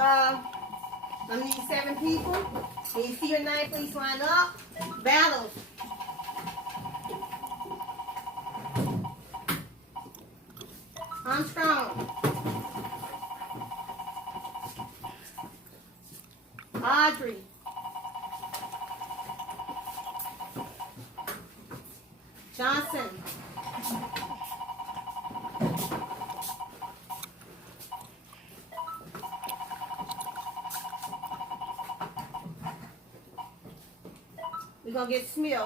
I need 7 people. Can you see your name? Please line up. Battles. Armstrong. Audrey. Johnson. We're going to get Smith.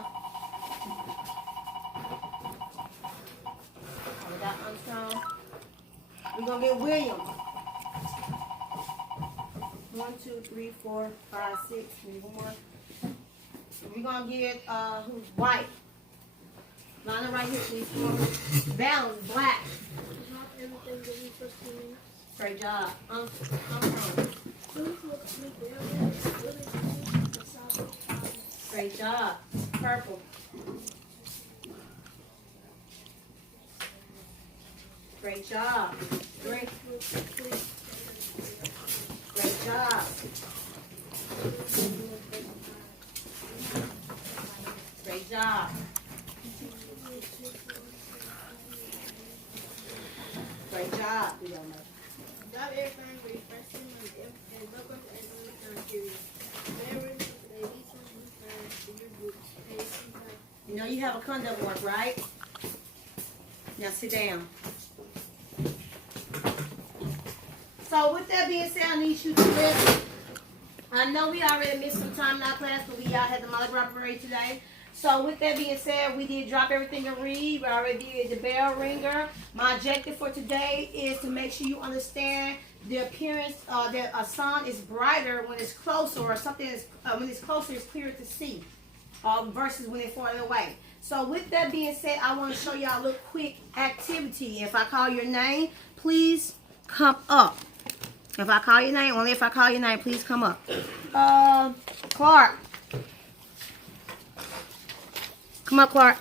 We got Armstrong. We're going to get Williams. 1, 2, 3, 4, 5, 6. Maybe one more. We're going to get who's White. Line up right here, please. Come on. Balance, Black. Great job. Great job. Purple. Great job. Great. Great job. Great job. Great job. We don't know. Drop everything, refresh him, and welcome to everyone series. You know you have a conduct work, right? Now sit down. So with that being said, I need you to listen. I know we already missed some time in our class, but we had the Molly Brown parade today. So with that being said, we did drop everything and read. We already did the bell ringer. My objective for today is to make sure you understand the appearance that a sun is brighter when it's closer, or something is when it's closer is clearer to see, versus when it's farther away. So with that being said, I want to show y'all a little quick activity. If I call your name, please come up. If I call your name, only if I call your name, please come up. Clark. Come up, Clark.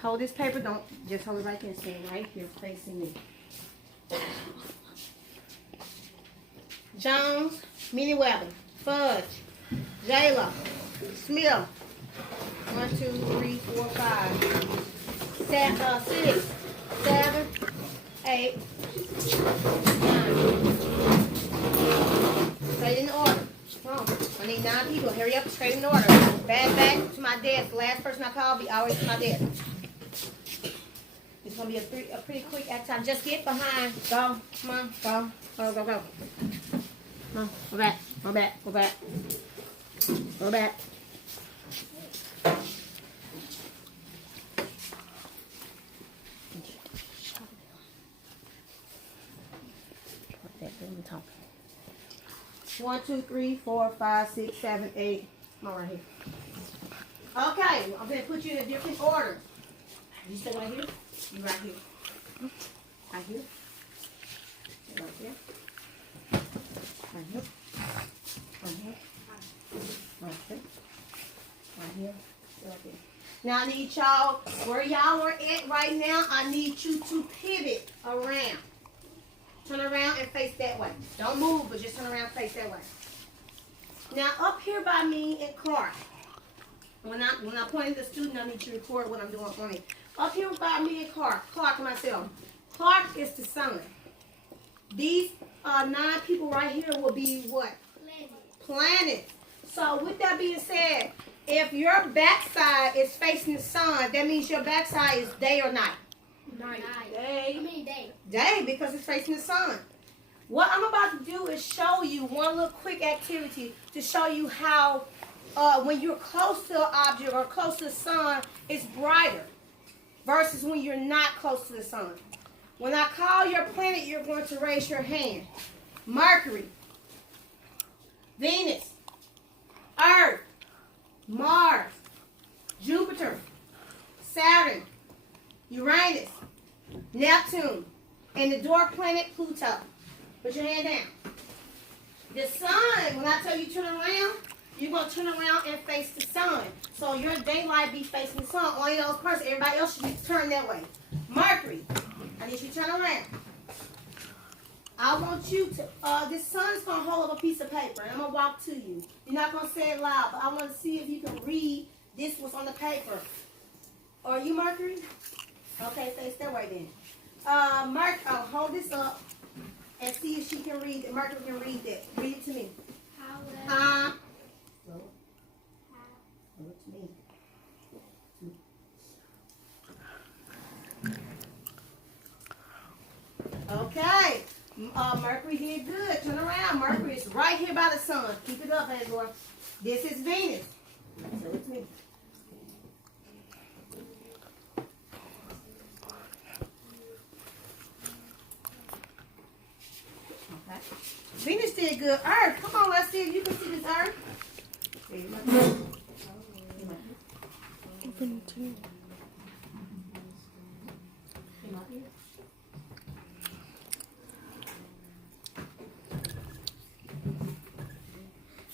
Hold this paper. Don't just hold it right there. Stand right here, facing me. Jones, Minnie Weber, Fudge, Jayla, Smith. 1, 2, 3, 4, 5, 6, 7, 8, 9. Straight in order. Come on. I need 9 people. Hurry up, straight in order. Back to my desk. The last person I call be always to my desk. It's going to be a pretty quick act time. Just get behind. Go. Come on. Go. Go, go, go. Come on. Go back. Go back. Go back. Go back. I'm talking. 1, 2, 3, 4, 5, 6, 7, 8. Come on right here. Okay, I'm going to put you in a different order. You stay right here. You right here. Right here. Right here. Right here. Right here. Right here. Right here. Right here. Now I need y'all, where y'all are at right now, I need you to pivot around. Turn around and face that way. Don't move, but just turn around and face that way. Now up here by me and Clark, when I point at the student, I need you to record what I'm doing for me. Up here by me and Clark and myself. Clark is the sun. These 9 people right here will be what? Planets. So with that being said, if your backside is facing the sun, that means your backside is day or night. Night. Day. I mean day. Day, because it's facing the sun. What I'm about to do is show you one little quick activity to show you how when you're close to an object or close to the sun, it's brighter versus when you're not close to the sun. When I call your planet, you're going to raise your hand. Mercury, Venus, Earth, Mars, Jupiter, Saturn, Uranus, Neptune, and the dwarf planet Pluto. Put your hand down. The sun, when I tell you turn around, you're going to turn around and face the sun. So your daylight be facing the sun. Only those persons, everybody else should be turned that way. Mercury, I need you to turn around. I want you to, this son's going to hold up a piece of paper, and I'm going to walk to you. You're not going to say it loud, but I want to see if you can read this what's on the paper. Are you Mercury? Okay, face that way then. Hold this up and see if she can read it. Mercury can read that. Read it to me. How Slow it to me. Okay. Mercury did good. Turn around. Mercury is right here by the sun. Keep it up, Azor. This is Venus. So it's me. Okay. Venus did good. Earth, come on, let's see if you can see this Earth. Open to.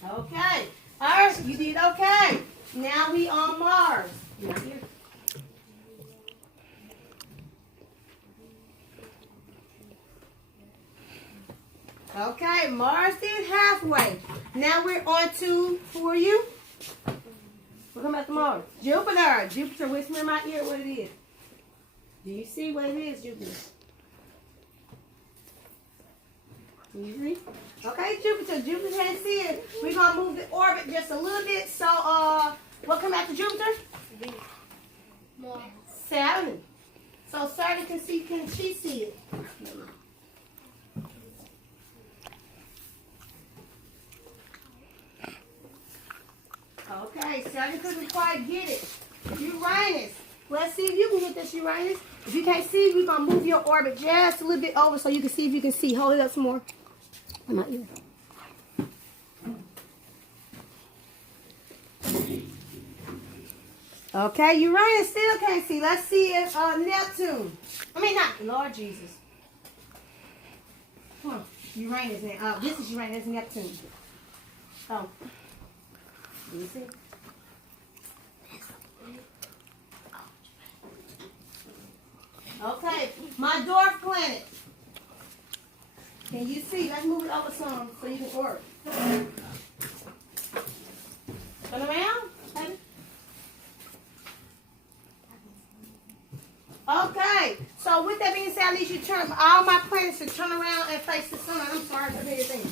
Okay. Earth, you did okay. Now we on Mars. Okay, Mars did halfway. Now we're on to, who are you? We're coming back to Mars. Jupiter. Jupiter, whisper in my ear what it is. Do you see what it is, Jupiter? Can you see? Okay, Jupiter. Jupiter can't see it. We're going to move the orbit just a little bit. So, what come after Jupiter? More. Saturn. So Saturn can she see it? Okay, Saturn couldn't quite get it. Uranus. Let's see if you can get this Uranus. If you can't see, we're going to move your orbit just a little bit over so you can see if you can see. Hold it up some more. In my ear. Okay, Uranus still can't see. Let's see if Neptune. Lord Jesus. Come on, Uranus now. This is Uranus, Neptune. Oh. Do you see? Okay, my dwarf planet. Can you see? Let's move it over some so you can work. Turn around, baby. Okay, so with that being said, I need you to turn all my planets to turn around and face the sun. I'm sorry for everything.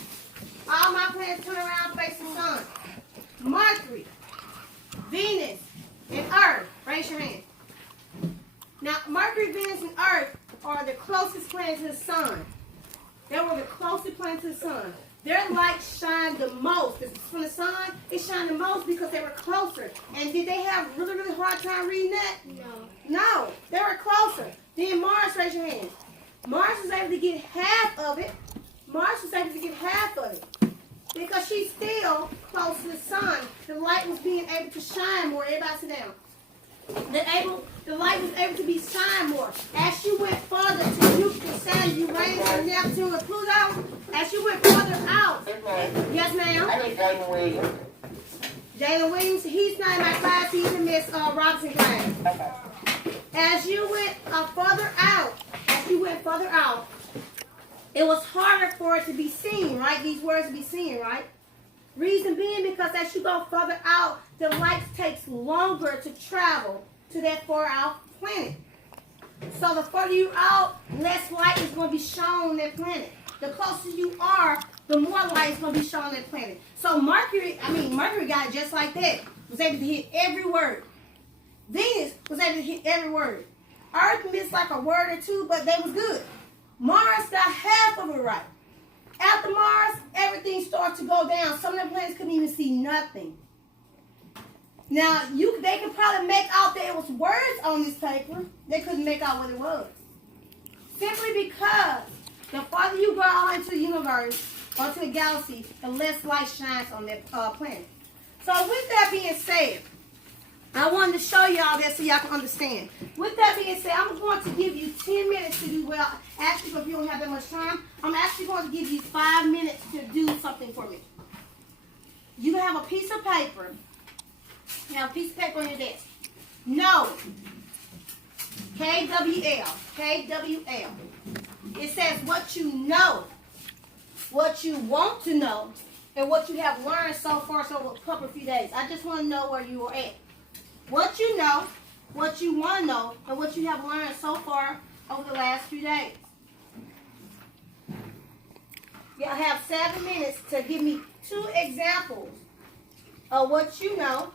All my planets turn around and face the sun. Mercury, Venus, and Earth. Raise your hand. Now, Mercury, Venus, and Earth are the closest planets to the sun. They were the closest planets to the sun. Their light shined the most. From the sun, it shined the most because they were closer. And did they have really, really hard time reading that? No, they were closer. Then Mars, raise your hand. Mars was able to get half of it. Mars was able to get half of it. Because she's still close to the sun. The light was being able to shine more. Everybody sit down. The light was able to be shined more. As you went further to Jupiter, Saturn, Uranus, and Neptune, and Pluto, as you went further out. Yes, ma'am? I need Jalen Williams. Jalen Williams, he's not in my class. He's in Miss Robinson class. Okay. As you went further out, it was harder for it to be seen, right? These words to be seen, right? Reason being because as you go further out, the light takes longer to travel to that far out planet. So the further you out, less light is going to be shown on that planet. The closer you are, the more light is going to be shown on that planet. So Mercury got it just like that. Was able to hit every word. Venus was able to hit every word. Earth missed like a word or two, but they was good. Mars got half of it right. After Mars, everything started to go down. Some of the planets couldn't even see nothing. Now, they could probably make out that it was words on this paper. They couldn't make out what it was. Simply because the farther you go out into the universe or to the galaxy, the less light shines on that planet. So with that being said, I wanted to show y'all that so y'all can understand. With that being said, I'm going to give you 10 minutes to do well. Actually, if you don't have that much time, I'm actually going to give you 5 minutes to do something for me. You have a piece of paper. You have a piece of paper on your desk. No. KWL. KWL. It says what you know, what you want to know, and what you have learned so far over a couple of few days. I just want to know where you are at. What you know, what you want to know, and what you have learned so far over the last few days. Y'all have 7 minutes to give me 2 examples of what you know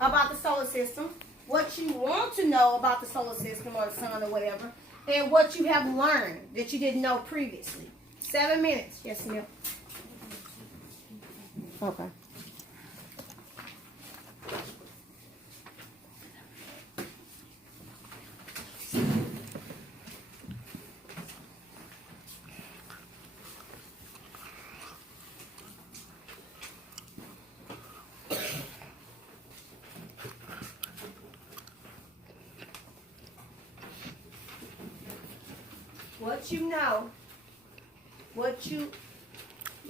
about the solar system, what you want to know about the solar system or the sun or whatever, and what you have learned that you didn't know previously. 7 minutes. Yes, Neil. Okay. What you know, what you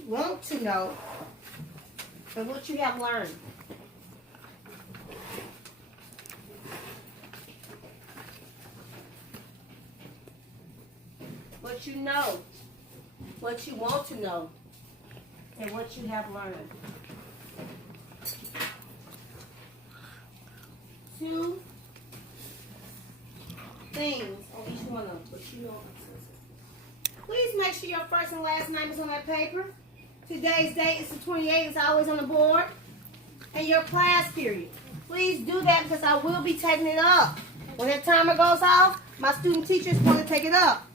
want to know, and what you have learned. What you know, what you want to know, and what you have learned. 2 things on each one of them. What you know. Please make sure your first and last name is on that paper. Today's date is the 28th. It's always on the board. And your class period. Please do that because I will be taking it up. When that timer goes off, my student teachers want to take it up.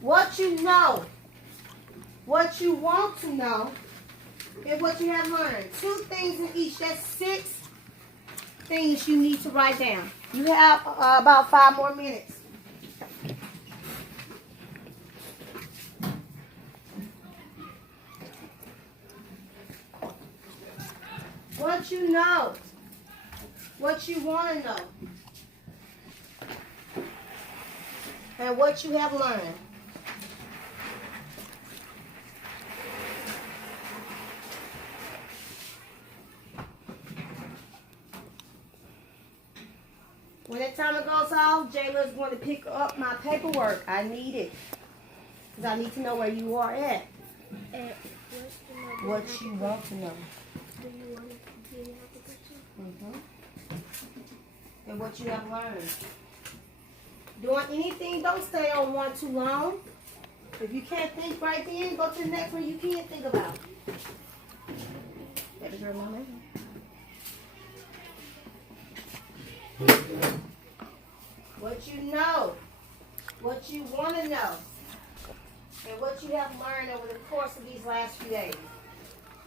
What you know, what you want to know, and what you have learned. 2 things in each. That's 6 things you need to write down. You have about 5 more minutes. What you know, what you want to know, and what you have learned. When that timer goes off, Jayla's going to pick up my paperwork. I need it. Because I need to know where you are at. What you want to know. Do you want to do you have a picture? And what you have learned. Doing anything, don't stay on one too long. If you can't think right then, go to the next one you can't think about. Baby girl, mama. What you know, what you want to know, and what you have learned over the course of these last few days.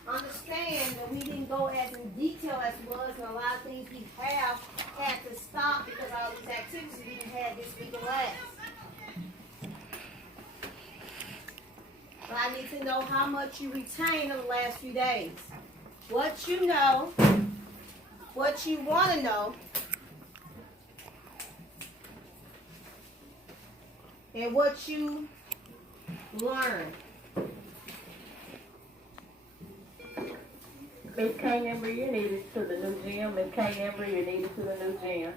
Understand that we didn't go as in detail as it was, and a lot of things we have had to stop because all these activities we didn't have this week and last. But I need to know how much you retained in the last few days. What you know, what you want to know, and what you learn. Miss K. Embry, you need it to the new gym. Miss K. Embry, you need it to the new gym.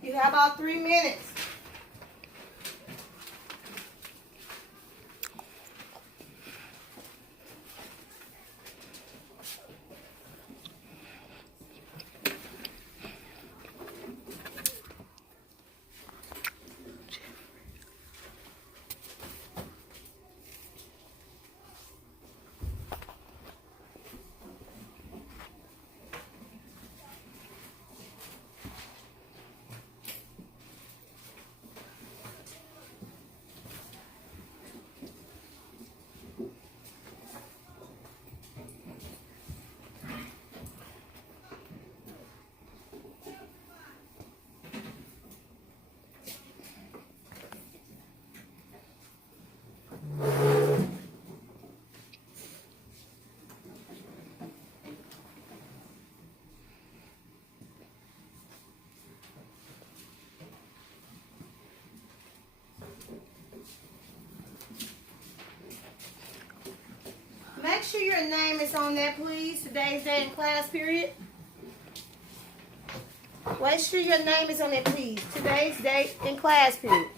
You have about 3 minutes. sure your name is on there, please. Today's day in class period. Make sure your name is on there, please. Today's date in class period.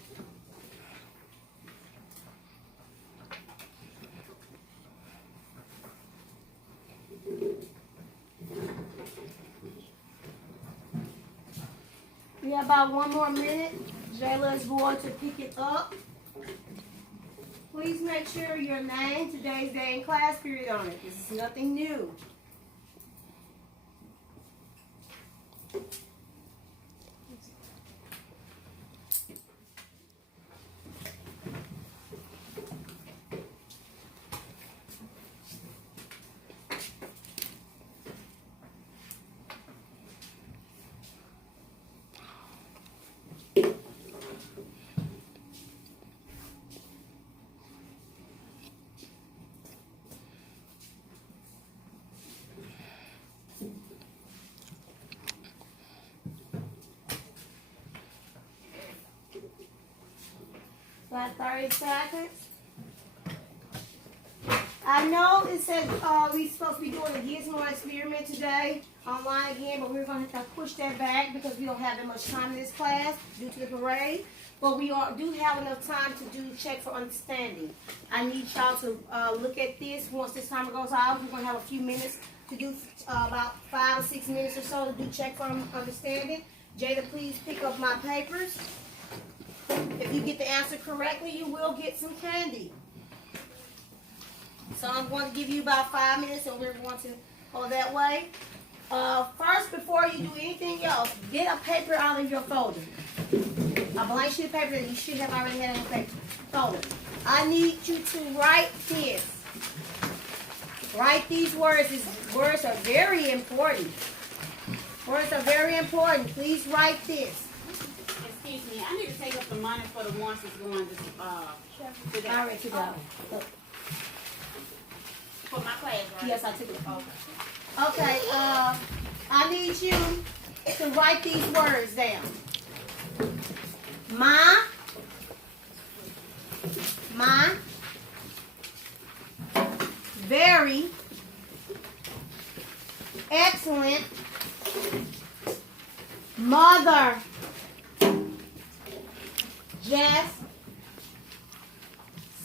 We have about 1 more minute. Jayla is going to pick it up. Please make sure your name, today's day in class period on it. This is nothing new. About 30 seconds. I know it said we're supposed to be doing the Gizmo experiment today online again, but we're going to have to push that back because we don't have that much time in this class due to the parade. But we do have enough time to do check for understanding. I need y'all to look at this. Once this timer goes out, we're going to have a few minutes to do about 5 or 6 minutes or so to do check for understanding. Jada, please pick up my papers. If you get the answer correctly, you will get some candy. So I'm going to give you about 5 minutes, and we're going to go that way. First, before you do anything else, get a paper out of your folder. A blank sheet of paper that you should have already had in your folder. I need you to write this. Write these words. These words are very important. Words are very important. Please write this. Excuse me, I need to take up the money for the ones that's going to All right, you go. for my class, right? Yes, I took it. Okay, I need you to write these words down. My very excellent mother just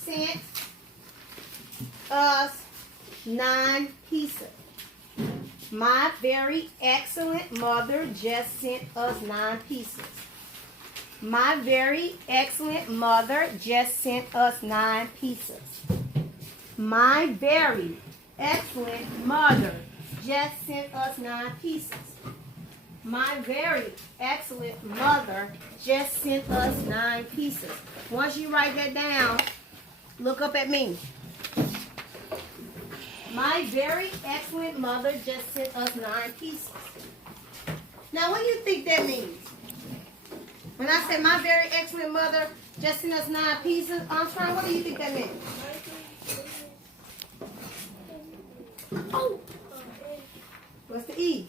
sent us 9 pieces. My very excellent mother just sent us 9 pieces. My very excellent mother just sent us 9 pieces. My very excellent mother just sent us 9 pieces. My very excellent mother just sent us 9 pieces. Once you write that down, look up at me. My very excellent mother just sent us 9 pieces. Now, what do you think that means? When I say my very excellent mother just sent us 9 pieces, Armstrong, what do you think that means? Oh. What's the E?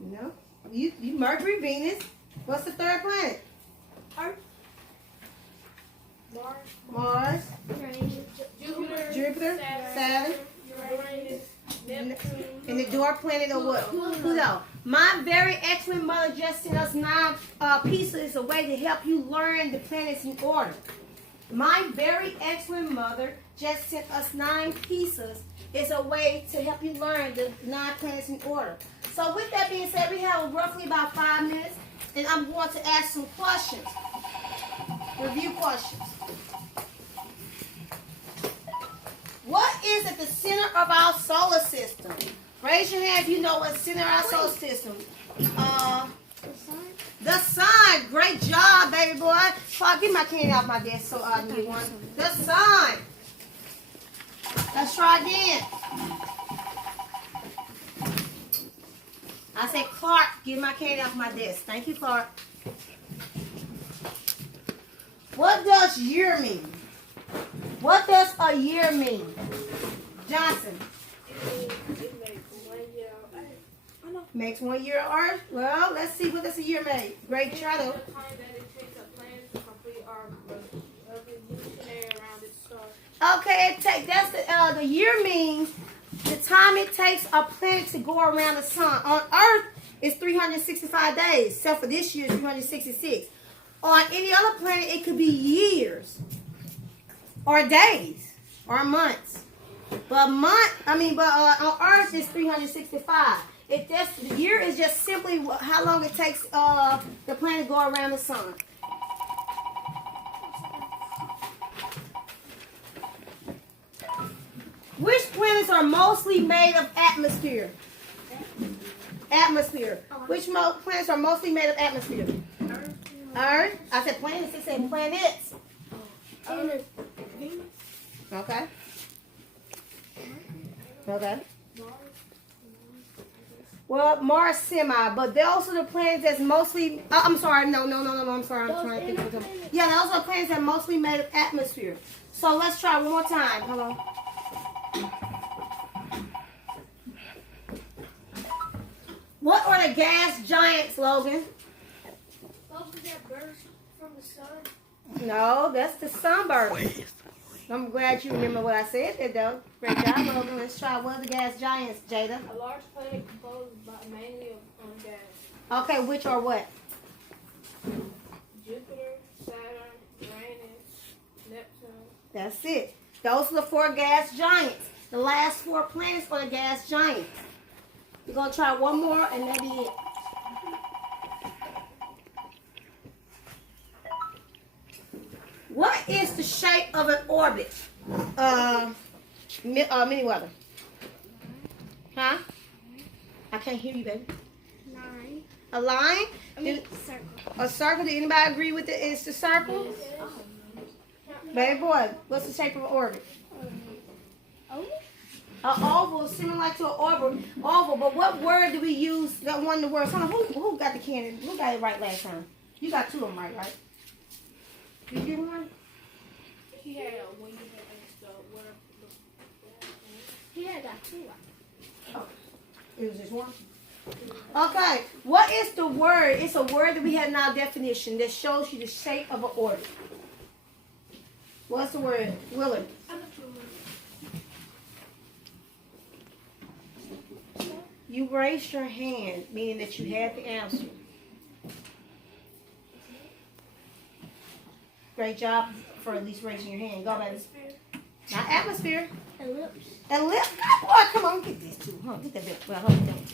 No. You Mercury, Venus. What's the third planet? Earth. Mars. Jupiter. Saturn. Uranus, Neptune. And the dwarf planet or what? Pluto. My very excellent mother just sent us 9 pieces. It's a way to help you learn the planets in order. My very excellent mother just sent us 9 pieces. It's a way to help you learn the 9 planets in order. So with that being said, we have roughly about 5 minutes, and I'm going to ask some questions. Review questions. What is at the center of our solar system? Raise your hand if you know what's center of our solar system. The sun. Great job, baby boy. Clark, get my candy off my desk so I can get one. The sun. Let's try again. I said, Clark, get my candy off my desk. Thank you, Clark. What does year mean? What does a year mean? Johnson. Makes 1 year of Earth. Well, let's see what does a year make. Great try though. Okay, that's the year means the time it takes a planet to go around the sun. On Earth, it's 365 days. Except for this year, 366. On any other planet, it could be years, or days, or months. But on Earth, it's 365. The year is just simply how long it takes the planet to go around the sun. Which planets are mostly made of atmosphere? Atmosphere. Which planets are mostly made of atmosphere? Earth. I said planets. It said planets. Okay. Okay. Well, Mars semi, but those are the planets that's mostly. I'm sorry. No. I'm sorry. I'm trying to think of them. Yeah, those are planets that are mostly made of atmosphere. So let's try one more time. Hello. What are the gas giants, Logan? Those that burst from the sun. No, that's the sunburst. I'm glad you remember what I said there, though. Great job, Logan. Let's try what are the gas giants, Jada. A large planet composed mainly of gas. Okay, which are what? Jupiter, Saturn, Uranus, Neptune. That's it. Those are the 4 gas giants. The last 4 planets are the gas giants. We're going to try one more, and that'll be it. What is the shape of an orbit? Mini weather. Huh? I can't hear you, baby. 9. A line? Circle. A circle? Did anybody agree with it? It's the circle? Baby boy, what's the shape of an orbit? An oval, similar to an oval. But what word do we use that won the word? Who got the cannon? Who got it right last time? You got 2 of them right? You get one? He had when you had He had got 2. Oh, it was just one? Okay, what is the word? It's a word that we have in our definition that shows you the shape of an orbit. What's the word? Willard. You raised your hand, meaning that you had the answer. Great job for at least raising your hand. Go back. Not atmosphere. Ellipse. Ellipse. Good boy. Come on, get this too. Huh? Get that bit. Well, hold it down.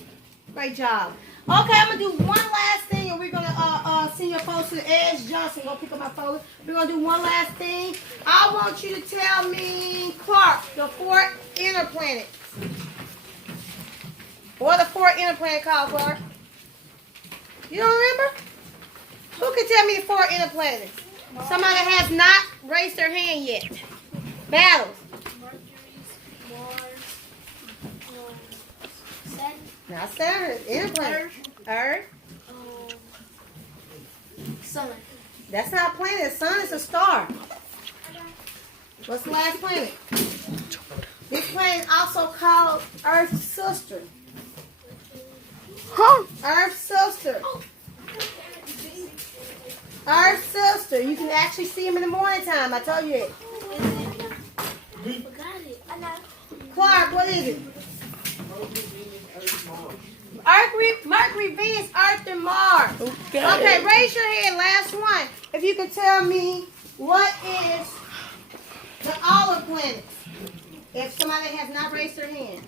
Great job. Okay, I'm gonna do one last thing, and we're gonna send your folks to the Edge Johnson. Go pick up my folder. We're gonna do one last thing. I want you to tell me, Clark, the 4 inner planets. What are the 4 inner planets called, Clark? You don't remember? Who can tell me the 4 inner planets? Somebody has not raised their hand yet. Battles. Mercury, Mars, Saturn. Not Saturn. Inner planet. Earth. Sun. That's not a planet. The sun is a star. What's the last planet? This planet is also called Earth's sister. Huh? Earth's sister. Earth's sister. You can actually see them in the morning time. I told you it. Clark, what is it? Mercury, Venus, Earth, and Mars. Okay, raise your hand. Last one. If you can tell me what is the olive planets. If somebody has not raised their hand.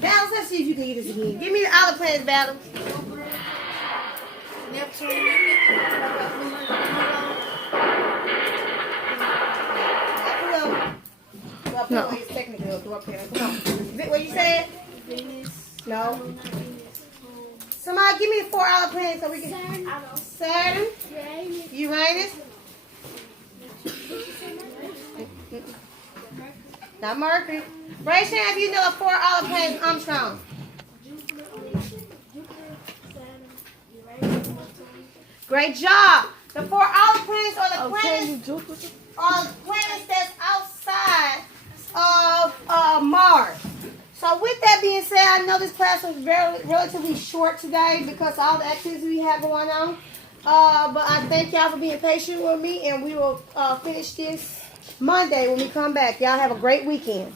Battles, let's see if you can get this again. Give me the olive planets, Battles. Neptune. No. It's technically up here. Come on. What you said? Venus. No. Somebody give me the 4 olive planets so we can. Saturn. Uranus. Not Mercury. Raise your hand if you know the 4 olive planets, Armstrong. Great job. The 4 olive planets are the planets that's outside of Mars. So with that being said, I know this class was relatively short today because of all the activities we have going on. But I thank y'all for being patient with me, and we will finish this Monday when we come back. Y'all have a great weekend.